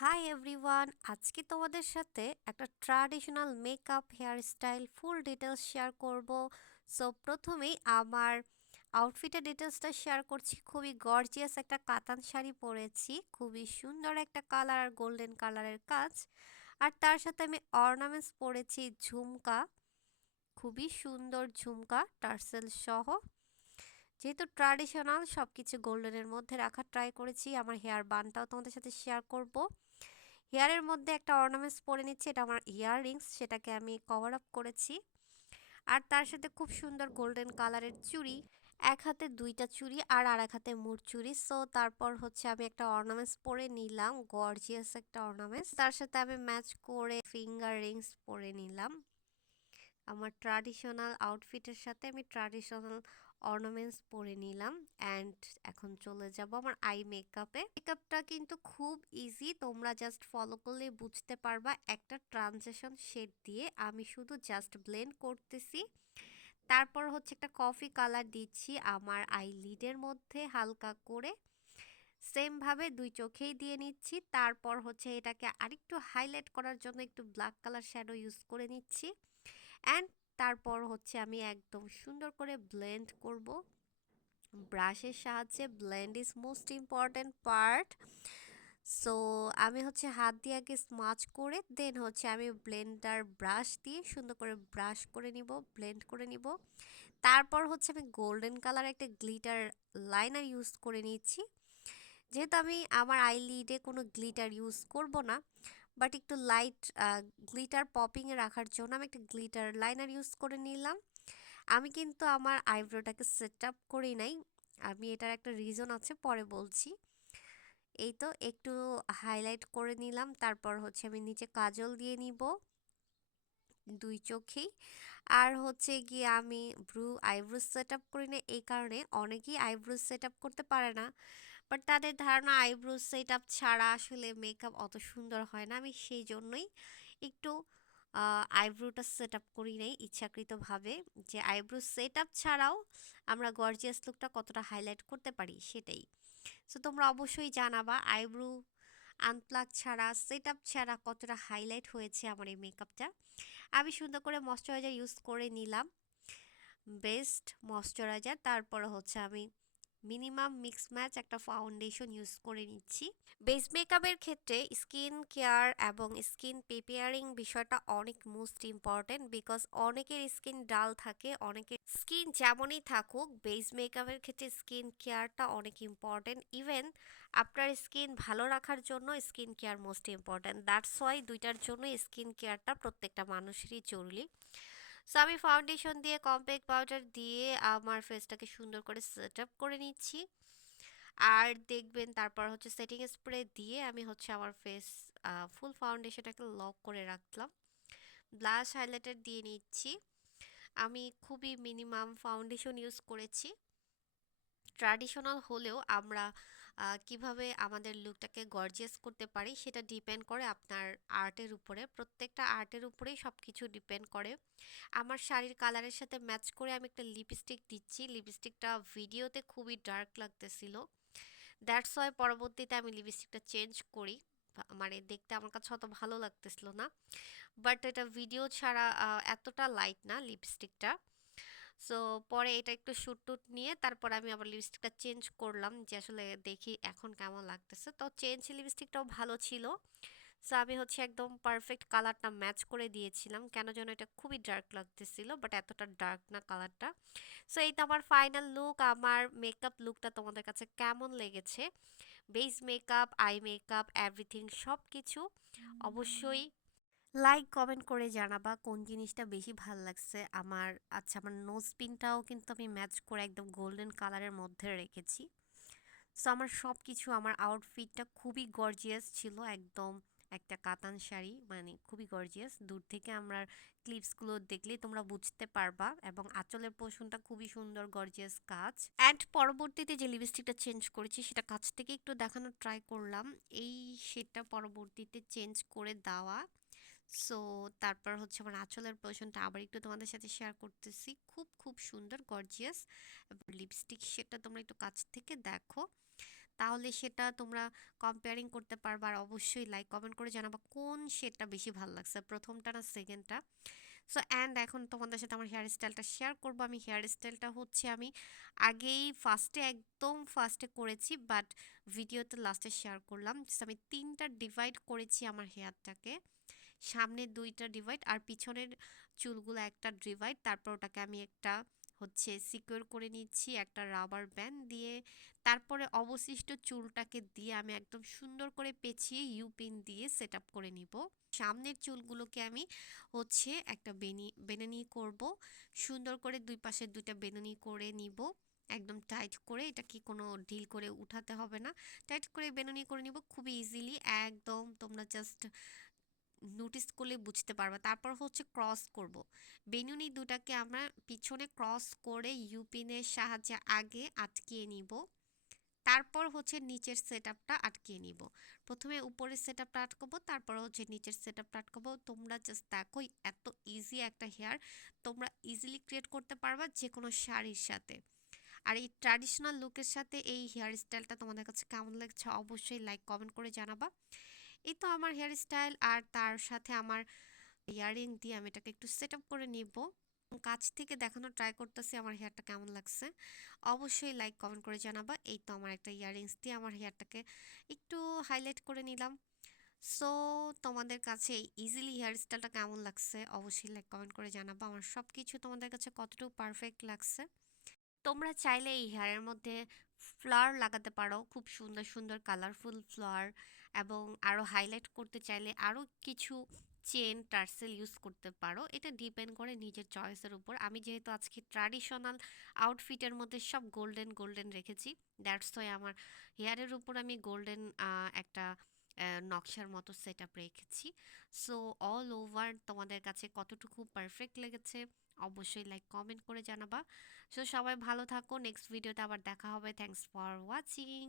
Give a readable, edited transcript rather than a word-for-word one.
Hi everyone, আজকে তোমাদের সাথে একটা traditional makeup hair style full details share করব। সো প্রথমেই আমার আউটফিটের ডিটেলসটা শেয়ার করছি। খুবই গর্জিয়াস একটা কাতান শাড়ি পরেছি, খুবই সুন্দর একটা কালার আর গোল্ডেন কালারের কাজ। আর তার সাথে আমি অর্নামেন্টস পরেছি, ঝুমকা, খুবই সুন্দর ঝুমকা টার্সেল সহ। যেহেতু ট্র্যাডিশনাল সব কিছু গোল্ডেনের মধ্যে রাখার ট্রাই করেছি। আমার হেয়ার বানটাও তোমাদের সাথে শেয়ার করব। হেয়ারের মধ্যে একটা অর্নামেন্টস পরে নিচ্ছি, এটা আমার ইয়াররিংস, সেটাকে আমি কভার আপ করেছি। আর তার সাথে খুব সুন্দর গোল্ডেন কালারের চুড়ি, এক হাতে দুইটা চুড়ি আর এক হাতে মুঠ চুড়ি। সো তারপর হচ্ছে আমি একটা অর্নামেন্টস পরে নিলাম, গর্জিয়াস একটা অর্নামেন্টস। তার সাথে আমি ম্যাচ করে ফিঙ্গার রিংস পরে নিলাম। আমার ট্র্যাডিশনাল আউটফিটের সাথে আমি ট্র্যাডিশনাল অর্নামেন্টস পরে নিলাম। অ্যান্ড এখন চলে যাব আমার আই মেকআপে। মেকআপটা কিন্তু খুব ইজি, তোমরা জাস্ট ফলো করলে বুঝতে পারবা। একটা ট্রানজিশন শেড দিয়ে আমি শুধু জাস্ট ব্লেন্ড করতেছি। তারপর হচ্ছে একটা কফি কালার দিচ্ছি আমার আই লিডের মধ্যে হালকা করে, সেম ভাবে দুই চোখেই দিয়ে নিচ্ছি। তারপর হচ্ছে এটাকে আরেকটু হাইলাইট করার জন্য একটু ব্ল্যাক কালার শ্যাডো ইউজ করে নিচ্ছি। অ্যান্ড তারপর হচ্ছে আমি একদম সুন্দর করে ব্লেন্ড করব ব্রাশের সাহায্যে। Blend is most important part. So আমি হচ্ছে হাত দিয়ে আগে স্মাচ করে দেন হচ্ছে আমি ব্লেন্ডার ব্রাশ দিয়ে সুন্দর করে ব্রাশ করে নিব, ব্লেন্ড করে নিব। তারপর হচ্ছে আমি গোল্ডেন কালার একটা গ্লিটার লাইনার ইউজ করে নিচ্ছি। যেহেতু আমি আমার আইলিডে কোনো গ্লিটার ইউজ করব না, বাট একটু লাইট গ্লিটার পপিংয়ে রাখার জন্য আমি একটা গ্লিটার লাইনার ইউজ করে নিলাম। আমি কিন্তু আমার আইব্রোটাকে সেট আপ করি নাই, আমি এটার একটা রিজন আছে, পরে বলছি। এই তো একটু হাইলাইট করে নিলাম। তারপর হচ্ছে আমি নিচে কাজল দিয়ে নিব দুই চোখেই। আর হচ্ছে গিয়ে আমি আইব্রো সেট আপ করি না, এই কারণে অনেকেই আইব্রো সেট আপ করতে পারে না, বাট তাদের ধারণা আইব্রো সেট আপ ছাড়া আসলে মেকআপ অত সুন্দর হয় না। আমি সেই জন্যই একটু আইব্রোটা সেট আপ করি নাই ইচ্ছাকৃতভাবে, যে আইব্রো সেট আপ ছাড়াও আমরা গর্জিয়াস লুকটা কতটা হাইলাইট করতে পারি সেটাই। সো তোমরা অবশ্যই জানাবা আইব্রো আনপ্লাগ ছাড়া, সেট আপ ছাড়া কতটা হাইলাইট হয়েছে আমার এই মেকআপটা। আমি সুন্দর করে ময়শ্চারাইজার ইউজ করে নিলাম, বেস্ট ময়শ্চারাইজার। তারপর হচ্ছে আমি মিনিমাম মিক্স ম্যাচ একটা ফাউন্ডেশন ইউজ করে নিচ্ছি। বেস মেকআপের ক্ষেত্রে স্কিন কেয়ার এবং স্কিন প্রিপেয়ারিং বিষয়টা অনেক মোস্ট ইম্পর্টেন্ট, বিকজ অনেকের স্কিন ডাল থাকে, অনেকের স্কিন যেমনই থাকুক, বেস মেকআপের ক্ষেত্রে স্কিন কেয়ারটা অনেক ইম্পর্টেন্ট। ইভেন আপনার স্কিন ভালো রাখার জন্য skin care most important. That's why দুইটার জন্য স্কিন কেয়ারটা প্রত্যেকটা মানুষেরই জরুরি। সো আমি ফাউন্ডেশন দিয়ে কম্প্যাক্ট পাউডার দিয়ে আমার ফেসটাকে সুন্দর করে সেট আপ করে নিচ্ছি। আর দেখবেন তারপর হচ্ছে সেটিং স্প্রে দিয়ে আমি হচ্ছে আমার ফেস ফুল ফাউন্ডেশনটাকে লক করে রাখলাম। ব্লাশ হাইলাইটার দিয়ে নিচ্ছি। আমি খুবই মিনিমাম ফাউন্ডেশন ইউজ করেছি। ট্র্যাডিশনাল হলেও আমরা কিভাবে আমাদের লুকটাকে গর্জিয়াস করতে পারি সেটা ডিপেন্ড করে আপনার আর্টের উপরে। প্রত্যেকটা আর্টের উপরেই সব কিছু ডিপেন্ড করে। আমার শাড়ির কালারের সাথে ম্যাচ করে আমি একটা লিপস্টিক দিচ্ছি। লিপস্টিকটা ভিডিওতে খুবই ডার্ক লাগতেছিল, দ্যাটস ওয়াই পরবর্তীতে আমি লিপস্টিকটা চেঞ্জ করি। মানে দেখতে আমার কাছে অত ভালো লাগতেছিল না, বাট এটা ভিডিও ছাড়া এতটা লাইট না লিপস্টিকটা। সো পরে এটা একটু শুট টুট নিয়ে তারপর আমি আবার লিপস্টিকটা চেঞ্জ করলাম, যে আসলে দেখি এখন কেমন লাগতেছে। তো চেঞ্জ লিপস্টিকটাও ভালো ছিল। সো আমি হচ্ছে একদম পারফেক্ট কালারটা ম্যাচ করে দিয়েছিলাম, কেন যেন এটা খুবই ডার্ক লাগতেছিল, বাট এতটা ডার্ক না কালারটা। সো এই তো আমার ফাইনাল লুক। আমার মেকআপ লুকটা তোমাদের কাছে কেমন লেগেছে? Base makeup, eye makeup, everything সব কিছু অবশ্যই লাইক কমেন্ট করে জানাবা কোন জিনিসটা বেশি ভাল লাগছে আমার। আচ্ছা, আমার নোজ পিনটাও কিন্তু আমি ম্যাচ করে একদম গোল্ডেন কালারের মধ্যে রেখেছি। সো আমার সব কিছু, আমার আউটফিটটা খুবই গর্জিয়াস ছিল, একদম একটা কাতান শাড়ি, মানে খুবই গর্জিয়াস। দূর থেকে আমরা ক্লিপসগুলো দেখলেই তোমরা বুঝতে পারবা। এবং আঁচলের পোষণটা খুবই সুন্দর, গর্জিয়াস কাজ। অ্যান্ড পরবর্তীতে যে লিপস্টিকটা চেঞ্জ করেছি সেটা কাছ থেকে একটু দেখানোর ট্রাই করলাম। এই শেডটা পরবর্তীতে চেঞ্জ করে দেওয়া। সো তারপর হচ্ছে আমার আঁচলের পোর্শনটা আবার একটু তোমাদের সাথে শেয়ার করতেছি। খুব খুব সুন্দর, গর্জিয়াস লিপস্টিক শেডটা তোমরা একটু কাছ থেকে দেখো। তাহলে সেটা তোমরা কম্পেয়ারিং করতে পারবা। আর অবশ্যই লাইক কমেন্ট করে জানাবা কোন শেডটা বেশি ভালো লাগছে, প্রথমটা না সেকেন্ডটা। সো অ্যান্ড এখন তোমাদের সাথে আমার হেয়ার স্টাইলটা শেয়ার করবো। আমি হেয়ার স্টাইলটা হচ্ছে আমি আগেই একদম ফার্স্টে করেছি, বাট ভিডিওতে লাস্টে শেয়ার করলাম। So আমি 3টা ডিভাইড করেছি আমার হেয়ারটাকে, সামনে 2টা ডিভাইড আর পিছনের চুলগুলো একটা ডিভাইড। তারপর ওটাকে আমি একটা হচ্ছে সিকিউর করে নিচ্ছি একটা রাবার ব্যান্ড দিয়ে। তারপরে অবশিষ্ট চুলটাকে দিয়ে আমি একদম সুন্দর করে পেঁচিয়ে ইউপিন দিয়ে সেট আপ করে নিব। সামনের চুলগুলোকে আমি হচ্ছে একটা বেনুনি করব, সুন্দর করে দুই পাশে 2টা বেনুনি করে নিব একদম টাইট করে। এটা কি কোনো ঢিল করে উঠাতে হবে না, টাইট করে বেনুনি করে নিব খুবই ইজিলি। একদম তোমরা জাস্ট নোটিস করলে বুঝতে পারবা। তারপর হচ্ছে ক্রস করব, বেনুনি দুটাকে আমরা পিছনে ক্রস করে ইউপিনের সাহায্যে আগে আটকিয়ে নিব। তারপর হচ্ছে নিচের সেটআপটা আটকিয়ে নিব। প্রথমে উপরের সেটআপটা আটকাবো, তারপর হচ্ছে নিচের সেটআপটা আটকাবো। তোমরা জাস্ট দেখো এত ইজি একটা হেয়ার তোমরা ইজিলি ক্রিয়েট করতে পারবা যে কোনো শাড়ির সাথে। আর এই ট্র্যাডিশনাল লুকের সাথে এই হেয়ার স্টাইলটা তোমাদের কাছে কেমন লাগছে অবশ্যই লাইক কমেন্ট করে জানাবা। এই তো আমার হেয়ার স্টাইল, আর তার সাথে আমার ইয়াররিং দিয়ে আমি এটাকে একটু সেট আপ করে নিব। কাছ থেকে দেখানো ট্রাই করতেছি আমার হেয়ারটা কেমন লাগছে, অবশ্যই লাইক কমেন্ট করে জানাবা। এই তো আমার একটা ইয়াররিংস দিয়ে আমার হেয়ারটাকে একটু হাইলাইট করে নিলাম। সো তোমাদের কাছে ইজিলি হেয়ার স্টাইলটা কেমন লাগছে অবশ্যই লাইক কমেন্ট করে জানাবা। আমার সব কিছু তোমাদের কাছে কতটুকু পারফেক্ট লাগছে। তোমরা চাইলে এই হেয়ারের মধ্যে ফ্লাওয়ার লাগাতে পারো, খুব সুন্দর সুন্দর কালারফুল ফ্লাওয়ার, এবং আরও হাইলাইট করতে চাইলে আরও কিছু চেন টার্সেল ইউজ করতে পারো। এটা ডিপেন্ড করে নিজের চয়েসের উপর। আমি যেহেতু আজকে ট্র্যাডিশনাল আউটফিটের মধ্যে সব গোল্ডেন গোল্ডেন রেখেছি, দ্যাটস ওয়াই আমার হেয়ারের উপর আমি গোল্ডেন একটা নকশার মতো সেট আপ রেখেছি। সো অল ওভার তোমাদের কাছে কতটুকু পারফেক্ট লেগেছে অবশ্যই লাইক কমেন্ট করে জানাবা। সো সবাই ভালো থাকো, নেক্সট ভিডিওতে আবার দেখা হবে। Thanks for watching.